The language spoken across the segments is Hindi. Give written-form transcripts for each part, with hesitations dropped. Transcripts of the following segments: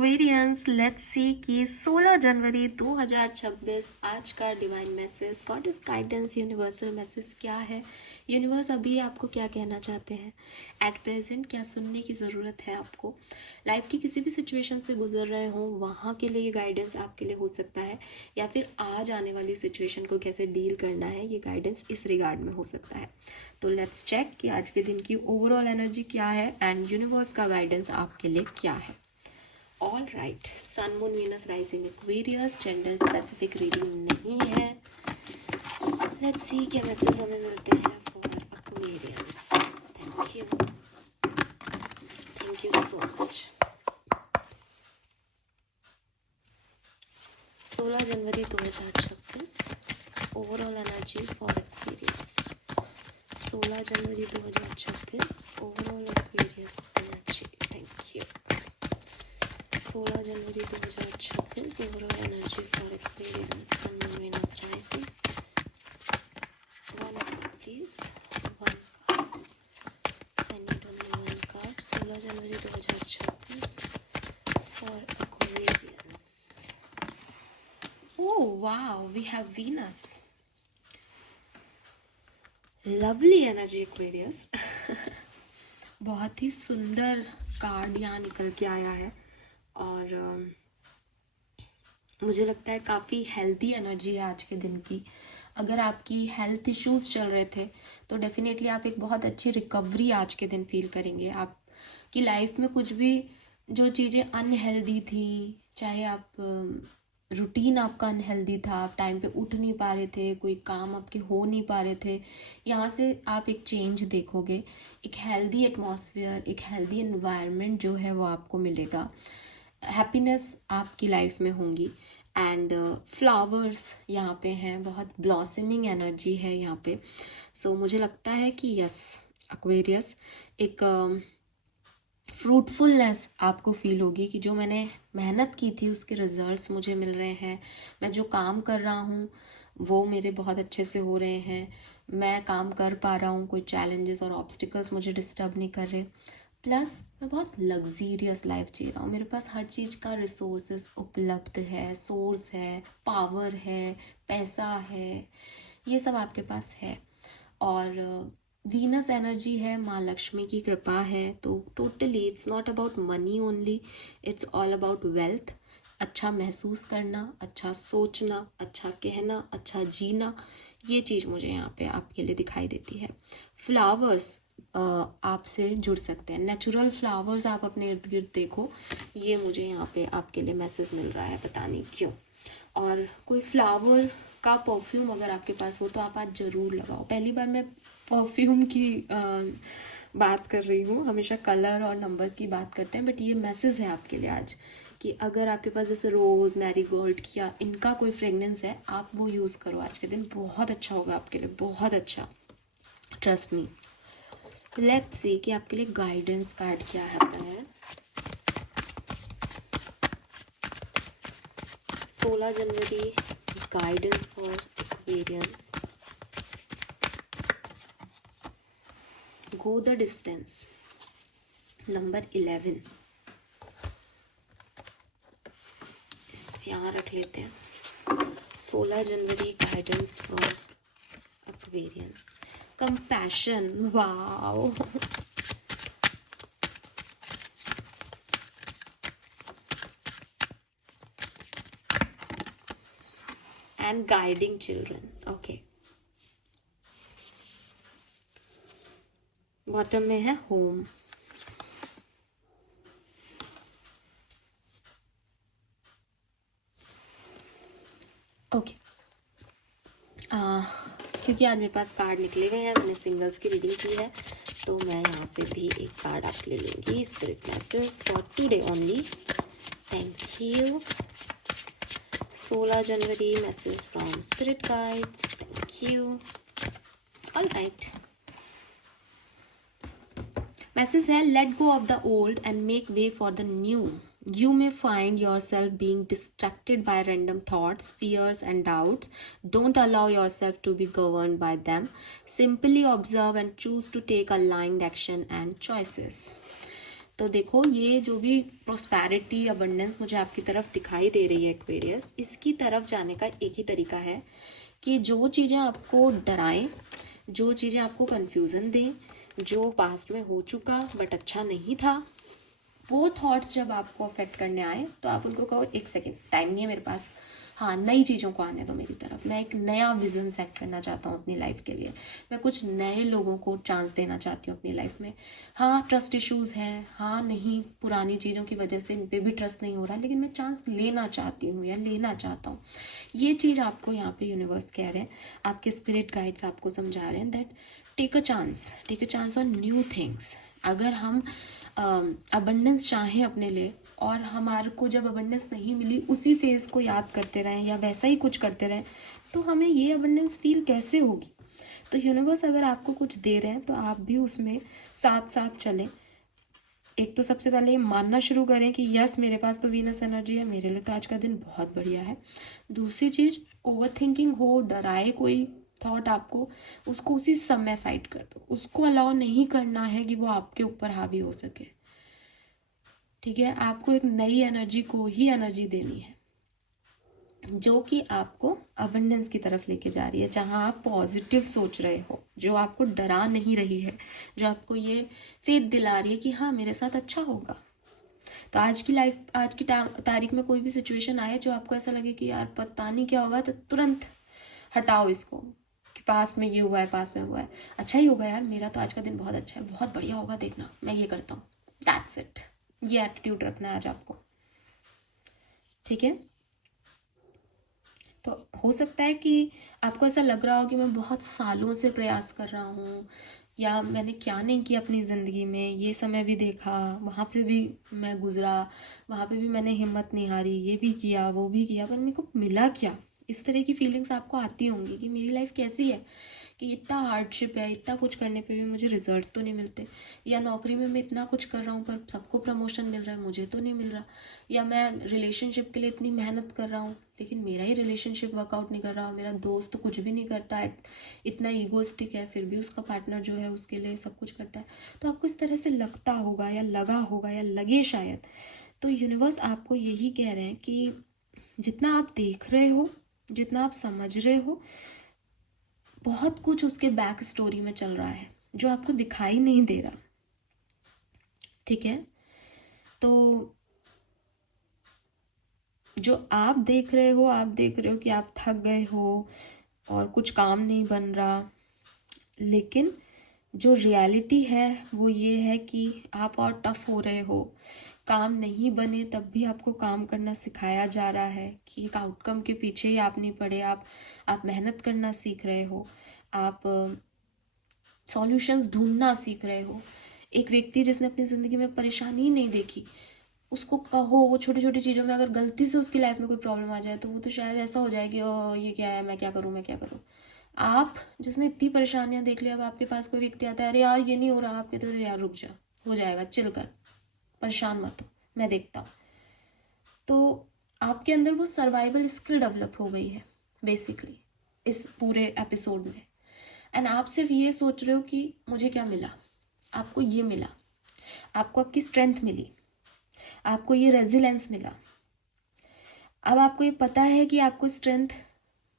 एक्वेरियंस लेट्स सी कि 16 जनवरी 2026 आज का divine message, God is guidance, universal message क्या है। यूनिवर्स अभी आपको क्या कहना चाहते हैं एट प्रेजेंट, क्या सुनने की ज़रूरत है आपको। लाइफ की किसी भी सिचुएशन से गुजर रहे हो वहाँ के लिए ये गाइडेंस आपके लिए हो सकता है, या फिर आज आने वाली सिचुएशन को कैसे डील करना है, ये गाइडेंस इस रिगार्ड में हो सकता है। तो लेट्स चेक कि आज के दिन की ओवरऑल एनर्जी क्या है एंड यूनिवर्स का गाइडेंस आपके लिए क्या है। All right, sun moon Venus rising Aquarius, gender specific reading नहीं है। लेट्स सी क्या मैसेज हमें मिलते हैं for Aquarius. Thank you so much. 16 January 2026 overall energy for Aquarius. 16 January 2026 overall Aquarius energy. Thank you. 16 January 2026 overall energy for Aquarius, sun moon Venus rising. One card please, one card. I need only one card. 16 January 2026 for Aquarius. Oh wow, we have Venus. Lovely energy Aquarius. बहुत ही सुंदर कार्ड यहाँ निकल के आया है और मुझे लगता है काफ़ी हेल्दी एनर्जी है आज के दिन की। अगर आपकी हेल्थ इश्यूज चल रहे थे तो डेफिनेटली आप एक बहुत अच्छी रिकवरी आज के दिन फील करेंगे। आपकी लाइफ में कुछ भी जो चीज़ें अनहेल्दी थी, चाहे आप रूटीन आपका अनहेल्दी था, आप टाइम पे उठ नहीं पा रहे थे, कोई काम आपके हो नहीं पा रहे थे, यहाँ से आप एक चेंज देखोगे। एक हेल्दी एटमॉस्फेयर, एक हेल्दी एनवायरनमेंट जो है वो आपको मिलेगा। हैप्पीनेस आपकी लाइफ में होंगी एंड फ्लावर्स यहाँ पे हैं, बहुत ब्लॉसमिंग एनर्जी है यहाँ पे। सो मुझे लगता है कि यस एक्वेरियस, एक फ्रूटफुलनेस आपको फील होगी कि जो मैंने मेहनत की थी उसके रिजल्ट्स मुझे मिल रहे हैं। मैं जो काम कर रहा हूँ वो मेरे बहुत अच्छे से हो रहे हैं। मैं काम कर पा रहा हूँ, कोई चैलेंजेस और ऑब्स्टिकल्स मुझे डिस्टर्ब नहीं कर रहे। प्लस मैं बहुत लग्जीरियस लाइफ जी रहा हूँ, मेरे पास हर चीज़ का रिसोर्सेज उपलब्ध है, सोर्स है, पावर है, पैसा है, ये सब आपके पास है। और वीनस एनर्जी है, माँ लक्ष्मी की कृपा है। तो totally it's not about money only, it's all about wealth. अच्छा महसूस करना, अच्छा सोचना, अच्छा कहना, अच्छा जीना, ये चीज़ मुझे यहाँ पे आपके लिए दिखाई देती है। फ्लावर्स आपसे जुड़ सकते हैं, नेचुरल फ्लावर्स आप अपने इर्द गिर्द देखो, ये मुझे यहाँ पे आपके लिए मैसेज मिल रहा है, पता नहीं क्यों। और कोई फ्लावर का परफ्यूम अगर आपके पास हो तो आप आज ज़रूर लगाओ। पहली बार मैं परफ्यूम की बात कर रही हूँ, हमेशा कलर और नंबर की बात करते हैं, बट ये मैसेज है आपके लिए आज कि अगर आपके पास जैसे रोज़, मैरीगोल्ड या इनका कोई फ्रेगनेंस है, आप वो यूज़ करो आज के दिन, बहुत अच्छा होगा आपके लिए, बहुत अच्छा, ट्रस्ट मी। लेट्स सी कि आपके लिए गाइडेंस कार्ड क्या आता है 16 January, guidance for Aquarians. Go the distance, number 11, यहाँ रख लेते हैं। 16 January guidance for Aquarians. Compassion, wow. And guiding children, okay. Bottom में है होम। ओके, क्योंकि आज मेरे पास कार्ड निकले हुए हैं, मैंने सिंगल्स की रीडिंग की है, तो मैं यहाँ से भी एक कार्ड आपके लिए लूँगी। Spirit message for today only, thank you. 16 January message from spirit guides, thank you. All right, message है let go of the old and make way for the new. You may find yourself being distracted by random thoughts, fears, and doubts. Don't allow yourself to be governed by them. Simply observe and choose to take aligned action and choices. तो देखो, ये जो भी प्रॉस्पेरिटी अबंडेंस मुझे आपकी तरफ दिखाई दे रही है एक्वेरियस, इसकी तरफ जाने का एक ही तरीका है कि जो चीज़ें आपको डराएं, जो चीज़ें आपको कन्फ्यूज़न दें, जो पास्ट में हो चुका बट अच्छा नहीं था, वो थॉट्स जब आपको अफेक्ट करने आए तो आप उनको कहो एक सेकेंड, टाइम नहीं है मेरे पास, हाँ नई चीज़ों को आने दो मेरी तरफ, मैं एक नया विज़न सेट करना चाहता हूँ अपनी लाइफ के लिए, मैं कुछ नए लोगों को चांस देना चाहती हूँ अपनी लाइफ में। हाँ ट्रस्ट इश्यूज़ हैं, हाँ नहीं पुरानी चीज़ों की वजह से इन पर भी ट्रस्ट नहीं हो रहा, लेकिन मैं चांस लेना चाहती हूँ या लेना चाहता हूँ। ये चीज़ आपको यहाँ पे यूनिवर्स कह रहे हैं, आपके स्पिरिट गाइड्स आपको समझा रहे हैं that take a chance on new things. अगर हम अबंडेंस चाहें अपने लिए और हमारे को जब अबंडेंस नहीं मिली उसी फेज़ को याद करते रहें या वैसा ही कुछ करते रहें, तो हमें ये अबंडेंस फील कैसे होगी। तो यूनिवर्स अगर आपको कुछ दे रहे हैं तो आप भी उसमें साथ साथ चलें। एक तो सबसे पहले ये मानना शुरू करें कि यस मेरे पास तो वीनस एनर्जी है, मेरे लिए तो आज का दिन बहुत बढ़िया है। दूसरी चीज़, ओवर थिंकिंग हो, डराए कोई थॉट आपको, उसको उसी समय साइड कर दो, उसको अलाउ नहीं करना है कि वो आपके ऊपर हावी हो सके। ठीक है, आपको एक नई एनर्जी को ही एनर्जी देनी है जो कि आपको अबंडेंस की तरफ लेके जा रही है, जहां आप पॉजिटिव सोच रहे हो, जो आपको डरा नहीं रही है, जो आपको ये फेथ दिला रही है कि हाँ मेरे साथ अच्छा होगा। तो आज की लाइफ, आज की तारीख में कोई भी सिचुएशन आए जो आपको ऐसा लगे कि यार पता नहीं क्या होगा, तो तुरंत हटाओ इसको कि पास में ये हुआ है, पास में हुआ है, अच्छा ही होगा यार, मेरा तो आज का दिन बहुत अच्छा है, बहुत बढ़िया होगा, देखना मैं ये करता हूँ, दैट्स इट। ये एटीट्यूड रखना है आज आपको। ठीक है, तो हो सकता है कि आपको ऐसा लग रहा हो कि मैं बहुत सालों से प्रयास कर रहा हूँ, या मैंने क्या नहीं किया अपनी ज़िंदगी में, ये समय भी देखा, वहाँ पे भी मैं गुजरा, वहाँ पे भी मैंने हिम्मत नहीं हारी, ये भी किया वो भी किया, पर मेरे को मिला क्या। इस तरह की फीलिंग्स आपको आती होंगी कि मेरी लाइफ कैसी है, कि इतना हार्डशिप है, इतना कुछ करने पे भी मुझे रिजल्ट्स तो नहीं मिलते, या नौकरी में मैं इतना कुछ कर रहा हूँ पर सबको प्रमोशन मिल रहा है, मुझे तो नहीं मिल रहा, या मैं रिलेशनशिप के लिए इतनी मेहनत कर रहा हूँ लेकिन मेरा ही रिलेशनशिप वर्कआउट नहीं कर रहा, मेरा दोस्त तो कुछ भी नहीं करता है, इतना ईगोइस्टिक है, फिर भी उसका पार्टनर जो है उसके लिए सब कुछ करता है। तो आपको इस तरह से लगता होगा या लगा होगा या लगे शायद। तो यूनिवर्स आपको यही कह रहे हैं कि जितना आप देख रहे हो, जितना आप समझ रहे हो, बहुत कुछ उसके बैक स्टोरी में चल रहा है जो आपको दिखाई नहीं दे रहा। ठीक है, तो जो आप देख रहे हो, आप देख रहे हो कि आप थक गए हो और कुछ काम नहीं बन रहा, लेकिन जो रियलिटी है वो ये है कि आप और टफ हो रहे हो, काम नहीं बने तब भी आपको काम करना सिखाया जा रहा है कि एक आउटकम के पीछे ही आप नहीं पड़े, आप मेहनत करना सीख रहे हो, आप सॉल्यूशंस ढूंढना सीख रहे हो। एक व्यक्ति जिसने अपनी ज़िंदगी में परेशानी ही नहीं देखी, उसको कहो वो छोटी छोटी चीज़ों में अगर गलती से उसकी लाइफ में कोई प्रॉब्लम आ जाए तो वो तो शायद ऐसा हो जाए कि ओ ये क्या है, मैं क्या करूँ, मैं क्या करूँ। आप जिसने इतनी परेशानियां देख ली, अब आपके पास कोई व्यक्ति आता है, अरे यार ये नहीं हो रहा, आप कहते हो यार रुक जा, हो जाएगा, चिल कर, परेशान मत हो, मैं देखता हूँ। तो आपके अंदर वो सर्वाइवल स्किल डेवलप हो गई है बेसिकली इस पूरे एपिसोड में। एंड आप सिर्फ ये सोच रहे हो कि मुझे क्या मिला, आपको ये मिला, आपको आपकी स्ट्रेंथ मिली, आपको ये रेजिलेंस मिला। अब आपको ये पता है कि आपको स्ट्रेंथ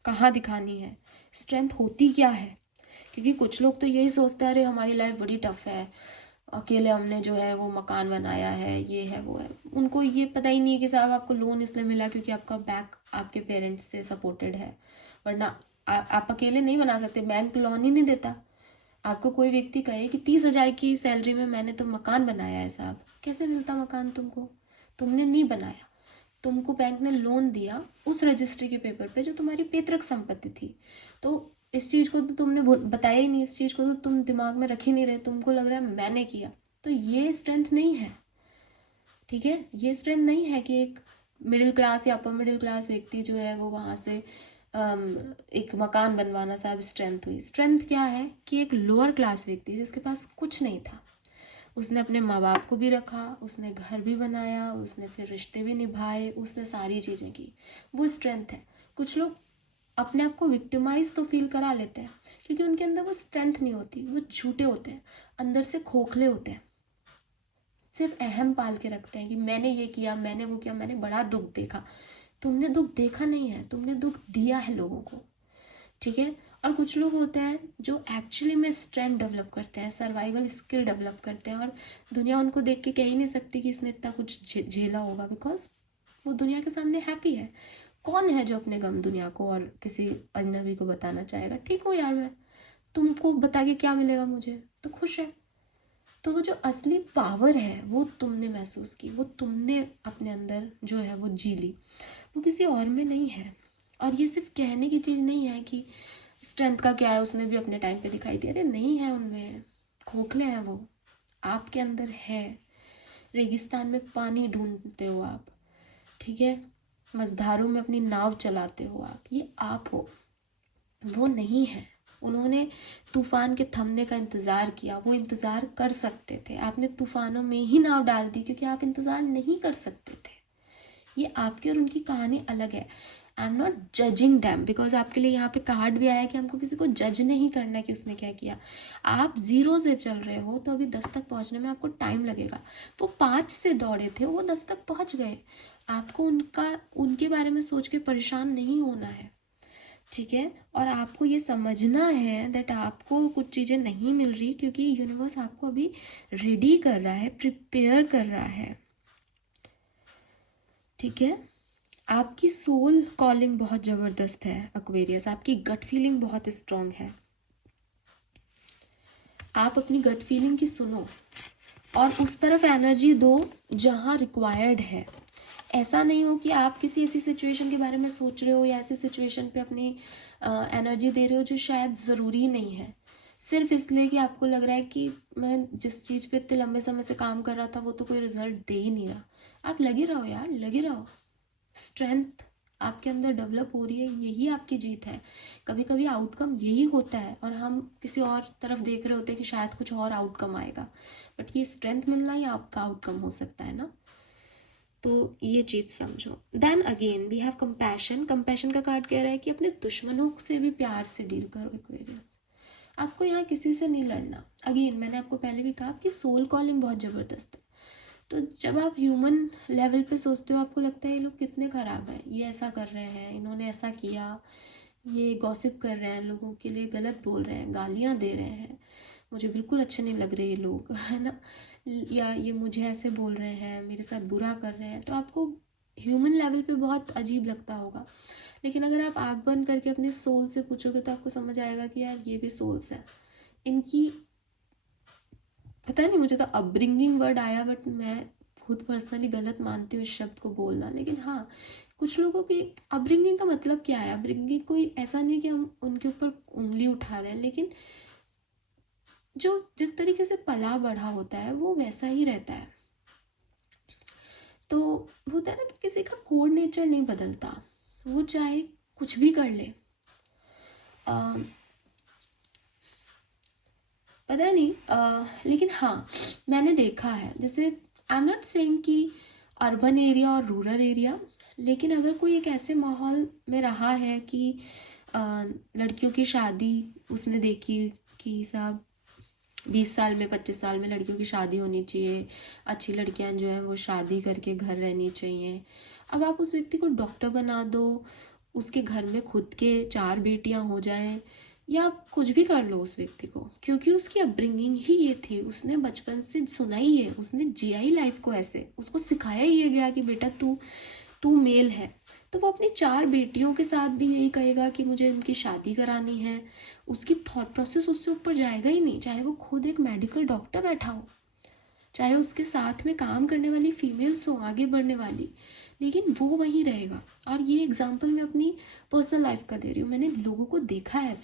कहाँ दिखानी है, स्ट्रेंथ होती क्या है। क्योंकि कुछ लोग तो यही सोचते हैं अरे हमारी लाइफ बड़ी टफ है, अकेले हमने जो है वो मकान बनाया है, ये है वो है, उनको ये पता ही नहीं है कि साहब आपको लोन इसलिए मिला क्योंकि आपका बैक आपके पेरेंट्स से सपोर्टेड है, वरना आप अकेले नहीं बना सकते, बैंक लोन ही नहीं देता। आपको कोई व्यक्ति कहे कि 30,000 की सैलरी में मैंने तो मकान बनाया है, साहब कैसे मिलता मकान तुमको, तुमने नहीं बनाया, तुमको बैंक ने लोन दिया उस रजिस्ट्री के पेपर पे जो तुम्हारी पैतृक संपत्ति थी। तो इस चीज़ को तो तुमने बताया ही नहीं, इस चीज़ को तो तुम दिमाग में रख ही नहीं रहे, तुमको लग रहा है मैंने किया। तो ये स्ट्रेंथ नहीं है। ठीक है, ये स्ट्रेंथ नहीं है कि एक मिडिल क्लास या अपर मिडिल क्लास व्यक्ति जो है वो वहाँ से एक मकान बनवाना साहब स्ट्रेंथ हुई। स्ट्रेंथ क्या है कि एक लोअर क्लास व्यक्ति जिसके पास कुछ नहीं था, उसने अपने माँ बाप को भी रखा, उसने घर भी बनाया, उसने फिर रिश्ते भी निभाए, उसने सारी चीज़ें की, वो स्ट्रेंथ है। कुछ लोग अपने आप को विक्टिमाइज तो फील करा लेते हैं क्योंकि उनके अंदर वो स्ट्रेंथ नहीं होती, वो झूठे होते हैं, अंदर से खोखले होते हैं। सिर्फ अहम पाल के रखते हैं कि मैंने ये किया, मैंने वो किया, मैंने बड़ा दुख देखा। तुमने दुख देखा नहीं है, तुमने दुख दिया है लोगों को, ठीक है। और कुछ लोग होते हैं जो एक्चुअली में स्ट्रेंथ डेवलप करते हैं, सर्वाइवल स्किल डेवलप करते हैं, और दुनिया उनको देख के कह ही नहीं सकती कि इसने इतना कुछ झेला होगा, बिकॉज वो दुनिया के सामने हैप्पी है। कौन है जो अपने गम दुनिया को और किसी अजनबी को बताना चाहेगा? ठीक हो यार, मैं तुमको बता के क्या मिलेगा, मुझे तो खुश है। तो वो जो असली पावर है वो तुमने महसूस की, वो तुमने अपने अंदर जो है वो जी ली, वो किसी और में नहीं है। और ये सिर्फ कहने की चीज़ नहीं है कि स्ट्रेंथ का क्या है, उसने भी अपने टाइम पे दिखाई दिया, अरे नहीं है, उनमें खोखले हैं, वो आपके अंदर है। रेगिस्तान में पानी ढूंढते हो आप, ठीक है, मझधारों में अपनी नाव चलाते हो आप, ये आप हो, वो नहीं है। उन्होंने तूफान के थमने का इंतज़ार किया, वो इंतज़ार कर सकते थे, आपने तूफानों में ही नाव डाल दी क्योंकि आप इंतज़ार नहीं कर सकते थे। ये आपकी और उनकी कहानी अलग है। I am not judging them, because आपके लिए यहाँ पे कार्ड भी आया कि हमको किसी को जज नहीं करना है कि उसने क्या किया। आप 0 से चल रहे हो तो अभी 10 तक पहुँचने में आपको टाइम लगेगा। वो 5 से दौड़े थे, वो 10 तक पहुँच गए। आपको उनके बारे में सोच के परेशान नहीं होना है, ठीक है। और आपको ये समझना है दैट आपको कुछ चीज़ें नहीं मिल रही क्योंकि यूनिवर्स आपको अभी रेडी कर रहा है, प्रिपेयर कर रहा है, ठीक है। आपकी सोल कॉलिंग बहुत ज़बरदस्त है एक्वेरियस, आपकी गट फीलिंग बहुत स्ट्रॉन्ग है। आप अपनी गट फीलिंग की सुनो और उस तरफ एनर्जी दो जहाँ रिक्वायर्ड है। ऐसा नहीं हो कि आप किसी ऐसी सिचुएशन के बारे में सोच रहे हो या ऐसी सिचुएशन पे अपनी एनर्जी दे रहे हो जो शायद ज़रूरी नहीं है, सिर्फ इसलिए कि आपको लग रहा है कि मैं जिस चीज़ पे इतने लंबे समय से काम कर रहा था वो तो कोई रिजल्ट दे ही नहीं रहा। आप लगे रहो यार, लगे रहो। स्ट्रेंथ आपके अंदर डेवलप हो रही है, यही आपकी जीत है। कभी कभी आउटकम यही होता है और हम किसी और तरफ देख रहे होते हैं कि शायद कुछ और आउटकम आएगा, बट ये स्ट्रेंथ मिलना ही आपका आउटकम हो सकता है ना। तो ये चीज़ समझो। Then again we have compassion. Compassion का कार्ड कह रहा है कि अपने दुश्मनों से भी प्यार से डील करो एक्वेरियस। आपको यहाँ किसी से नहीं लड़ना। अगेन मैंने आपको पहले भी कहा आपकी सोल कॉलिंग बहुत ज़बरदस्त है। तो जब आप ह्यूमन लेवल पे सोचते हो आपको लगता है ये लोग कितने ख़राब हैं, ये ऐसा कर रहे हैं, इन्होंने ऐसा किया, ये गॉसिप कर रहे हैं, लोगों के लिए गलत बोल रहे हैं, गालियाँ दे रहे हैं, मुझे बिल्कुल अच्छे नहीं लग रहे ये लोग, है ना, या ये मुझे ऐसे बोल रहे हैं, मेरे साथ बुरा कर रहे हैं। तो आपको ह्यूमन लेवल पे बहुत अजीब लगता होगा, लेकिन अगर आप आँख बंद करके अपने सोल से पूछोगे तो आपको समझ आएगा कि यार ये भी सोल्स है। इनकी पता नहीं, मुझे तो अपब्रिंगिंग वर्ड आया, बट मैं खुद पर्सनली गलत मानती हूँ इस शब्द को बोलना। लेकिन हाँ, कुछ लोगों की अपब्रिंगिंग का मतलब क्या है? अपब्रिंगिंग कोई ऐसा नहीं कि हम उनके ऊपर उंगली उठा रहे हैं, लेकिन जो जिस तरीके से पला बढ़ा होता है वो वैसा ही रहता है। तो होता है ना कि किसी का कोड नेचर नहीं बदलता, वो चाहे कुछ भी कर ले। पता नहीं, लेकिन हाँ मैंने देखा है, जैसे आई एम नॉट सेइंग कि अर्बन एरिया और रूरल एरिया, लेकिन अगर कोई एक ऐसे माहौल में रहा है कि लड़कियों की शादी उसने देखी कि साहब 20 साल में 25 साल में लड़कियों की शादी होनी चाहिए, अच्छी लड़कियां जो हैं वो शादी करके घर रहनी चाहिए। अब आप उस व्यक्ति को डॉक्टर बना दो, उसके घर में खुद के 4 बेटियां हो जाएं, या आप कुछ भी कर लो उस व्यक्ति को, क्योंकि उसकी अपब्रिंगिंग ही ये थी, उसने बचपन से सुना ही है, उसने जिया ही लाइफ को ऐसे, उसको सिखाया ही ये गया कि बेटा तू तू मेल है। तो वो अपनी 4 बेटियों के साथ भी यही कहेगा कि मुझे इनकी शादी करानी है। उसकी थॉट प्रोसेस उससे ऊपर जाएगा ही नहीं, चाहे वो खुद एक मेडिकल डॉक्टर बैठा हो, चाहे उसके साथ में काम करने वाली फीमेल्स हो आगे बढ़ने वाली, लेकिन वो वहीं रहेगा। और ये एग्जांपल मैं अपनी पर्सनल लाइफ का दे रही हूँ, मैंने लोगों को देखा है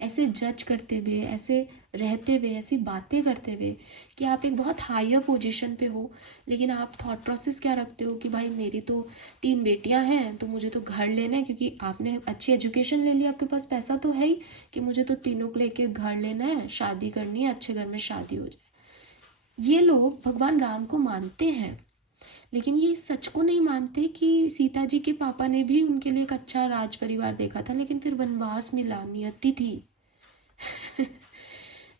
ऐसे जज करते हुए, ऐसे रहते हुए, ऐसी बातें करते हुए कि आप एक बहुत हायर पोजीशन पे हो, लेकिन आप थॉट प्रोसेस क्या रखते हो कि भाई मेरी तो 3 बेटियां हैं तो मुझे तो घर लेना है, क्योंकि आपने अच्छी एजुकेशन ले ली, आपके पास पैसा तो है ही कि मुझे तो तीनों को लेके घर लेना है, शादी करनी है, अच्छे घर में शादी हो जाए। ये लोग भगवान राम को मानते हैं, लेकिन ये सच को नहीं मानते कि सीता जी के पापा ने भी उनके लिए एक अच्छा राज परिवार देखा था, लेकिन फिर वनवास मिला, नियति थी।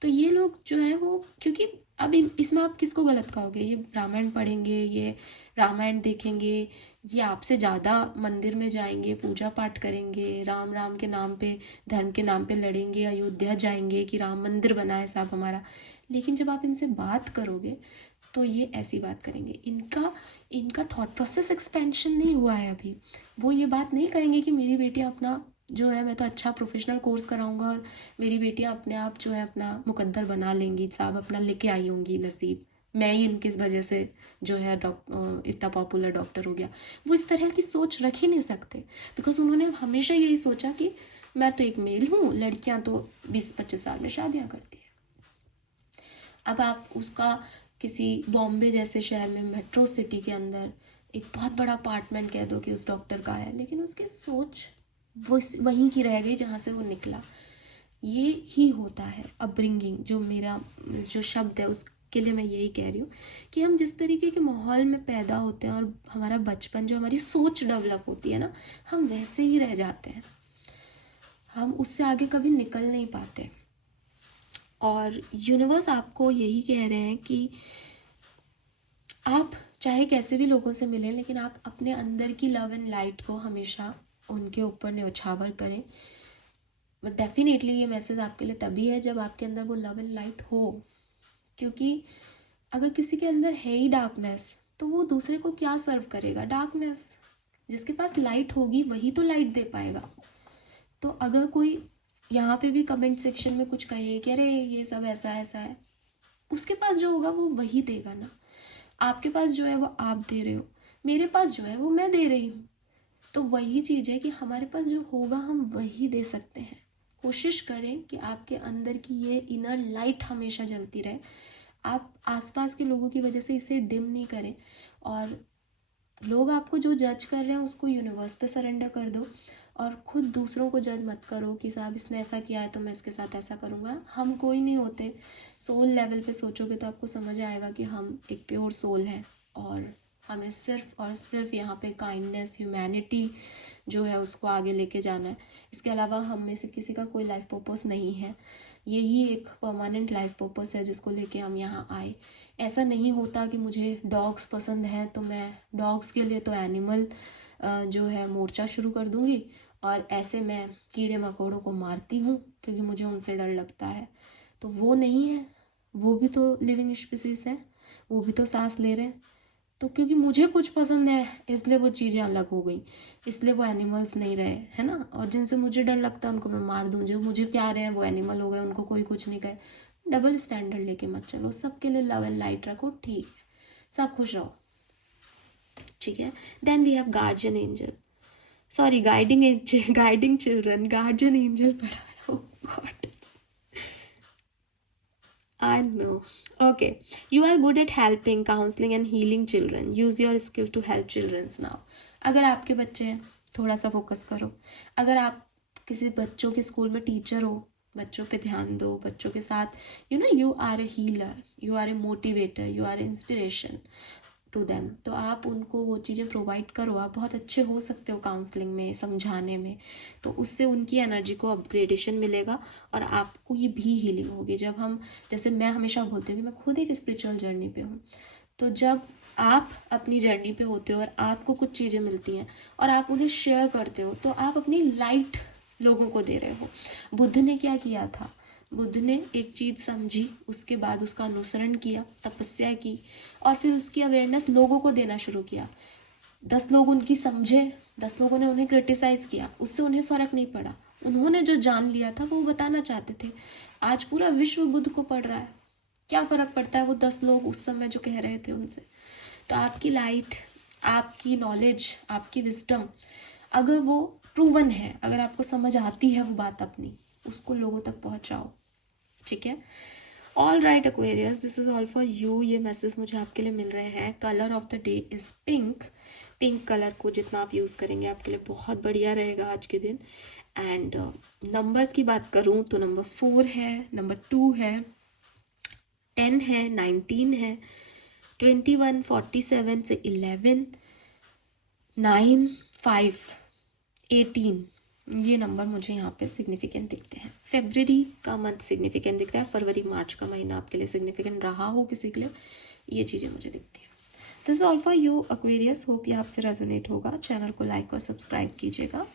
तो ये लोग जो है वो, क्योंकि अब इसमें आप किसको गलत कहोगे? ये रामायण पढ़ेंगे, ये रामायण देखेंगे, ये आपसे ज़्यादा मंदिर में जाएंगे, पूजा पाठ करेंगे, राम राम के नाम पे, धर्म के नाम पे लड़ेंगे, अयोध्या जाएंगे कि राम मंदिर बना है साहब हमारा। लेकिन जब आप इनसे बात करोगे तो ये ऐसी बात करेंगे। इनका इनका थॉट प्रोसेस एक्सपेंशन नहीं हुआ है अभी। वो ये बात नहीं करेंगे कि मेरी बेटियाँ अपना जो है, मैं तो अच्छा प्रोफेशनल कोर्स कराऊंगा और मेरी बेटियाँ अपने आप जो है अपना मुकद्दर बना लेंगी साहब, अपना लेके आई होंगी नसीब, मैं ही इनकी वजह से जो है इतना पॉपुलर डॉक्टर हो गया। वो इस तरह की सोच रख ही नहीं सकते, बिकॉज उन्होंने हमेशा यही सोचा कि मैं तो एक मेल हूँ, लड़कियाँ तो 20-25 साल में शादियाँ करती हैं। अब आप उसका किसी बॉम्बे जैसे शहर में, मेट्रो सिटी के अंदर एक बहुत बड़ा अपार्टमेंट कह दो कि उस डॉक्टर का है, लेकिन उसकी सोच वो वहीं की रह गई जहाँ से वो निकला। ये ही होता है अपब्रिंगिंग। जो मेरा जो शब्द है उसके लिए मैं यही कह रही हूँ कि हम जिस तरीके के माहौल में पैदा होते हैं और हमारा बचपन, जो हमारी सोच डेवलप होती है ना, हम वैसे ही रह जाते हैं, हम उससे आगे कभी निकल नहीं पाते। और यूनिवर्स आपको यही कह रहे हैं कि आप चाहे कैसे भी लोगों से मिलें, लेकिन आप अपने अंदर की लव एंड लाइट को हमेशा उनके ऊपर न्यौछावर करें। बट डेफिनेटली ये मैसेज आपके लिए तभी है जब आपके अंदर वो लव एंड लाइट हो, क्योंकि अगर किसी के अंदर है ही डार्कनेस तो वो दूसरे को क्या सर्व करेगा? डार्कनेस। जिसके पास लाइट होगी वही तो लाइट दे पाएगा। तो अगर कोई यहाँ पे भी कमेंट सेक्शन में कुछ कहे कि अरे ये सब ऐसा ऐसा है, उसके पास जो होगा वो वही देगा ना। आपके पास जो है वो आप दे रहे हो, मेरे पास जो है वो मैं दे रही हूँ। तो वही चीज़ है कि हमारे पास जो होगा हम वही दे सकते हैं। कोशिश करें कि आपके अंदर की ये इनर लाइट हमेशा जलती रहे। आप आसपास के लोगों की वजह से इसे डिम नहीं करें, और लोग आपको जो जज कर रहे हैं उसको यूनिवर्स पे सरेंडर कर दो, और खुद दूसरों को जज मत करो कि साहब इसने ऐसा किया है तो मैं इसके साथ ऐसा करूँगा। हम कोई नहीं होते। सोल लेवल पे सोचोगे तो आपको समझ आएगा कि हम एक प्योर सोल हैं, और हमें सिर्फ और सिर्फ यहाँ पे काइंडनेस, ह्यूमैनिटी जो है उसको आगे लेके जाना है। इसके अलावा हम में से किसी का कोई लाइफ पर्पस नहीं है। यही एक परमानेंट लाइफ पर्पस है जिसको लेके हम यहाँ आए। ऐसा नहीं होता कि मुझे डॉग्स पसंद है तो मैं डॉग्स के लिए तो एनिमल जो है मोर्चा शुरू कर दूँगी, और ऐसे मैं कीड़े मकोड़ों को मारती हूँ क्योंकि मुझे उनसे डर लगता है। तो वो नहीं है। वो भी तो लिविंग स्पीसीज है, वो भी तो सांस ले रहे हैं। तो क्योंकि मुझे कुछ पसंद है इसलिए वो चीज़ें अलग हो गई, इसलिए वो एनिमल्स नहीं रहे, है ना। और जिनसे मुझे डर लगता है उनको मैं मार दूँ, जो मुझे प्यारे हैं वो एनिमल हो गए, उनको कोई कुछ नहीं कहे। डबल स्टैंडर्ड लेके मत चलो, सबके लिए लव एंड लाइट रखो, ठीक है, सब खुश रहो, ठीक है। Then we have guardian angel, sorry guiding angel, guiding children, guardian angel पढ़ा, oh God. I know. Okay. You are good at helping, counseling and healing children. Use your skill to help children now. अगर आपके बच्चे हैं, थोड़ा सा फोकस करो। अगर आप किसी बच्चों के स्कूल में टीचर हो, बच्चों पे ध्यान दो, बच्चों के साथ you are a healer, you are a motivator, you are a inspiration to them. तो आप उनको वो चीज़ें प्रोवाइड करो। आप बहुत अच्छे हो सकते हो काउंसलिंग में, समझाने में। तो उससे उनकी एनर्जी को अपग्रेडेशन मिलेगा और आपको ये भी हीलिंग होगी। जब हम, जैसे मैं हमेशा बोलती हूँ कि मैं खुद एक स्पिरिचुअल जर्नी पे हूँ, तो जब आप अपनी जर्नी पे होते हो और आपको कुछ चीज़ें मिलती हैं और आप उन्हें शेयर करते हो, तो आप अपनी लाइट लोगों को दे रहे हो। बुद्ध ने क्या किया था? बुद्ध ने एक चीज़ समझी, उसके बाद उसका अनुसरण किया, तपस्या की, और फिर उसकी अवेयरनेस लोगों को देना शुरू किया। 10 लोग उनकी समझे, 10 लोगों ने उन्हें क्रिटिसाइज़ किया, उससे उन्हें फ़र्क नहीं पड़ा। उन्होंने जो जान लिया था वो बताना चाहते थे। आज पूरा विश्व बुद्ध को पढ़ रहा है। क्या फ़र्क पड़ता है वो 10 लोग उस समय जो कह रहे थे उनसे। तो आपकी लाइट, आपकी नॉलेज, आपकी विजडम, अगर वो प्रूवन है, अगर आपको समझ आती है वो बात अपनी, उसको लोगों तक पहुंचाओ, ठीक है। All right Aquarius, this is all for you. ये मैसेज मुझे आपके लिए मिल रहे हैं। Colour of the day is pink. Pink colour को जितना आप यूज़ करेंगे आपके लिए बहुत बढ़िया रहेगा आज के दिन। एंड नंबर्स की बात करूँ तो नंबर 4 है, नंबर 2 है, 10 है, 19 है, 21, 47 से 11, 9, 5, 18, ये नंबर मुझे यहाँ पे सिग्निफिकेंट दिखते हैं। फेब्रवरी का मंथ सिग्निफिकेंट दिख रहा है, फरवरी मार्च का महीना आपके लिए सिग्निफिकेंट रहा हो किसी के लिए, ये चीज़ें मुझे दिखती हैं। This is all for you Aquarius, hope ये आपसे रेजोनेट होगा। चैनल को लाइक और सब्सक्राइब कीजिएगा।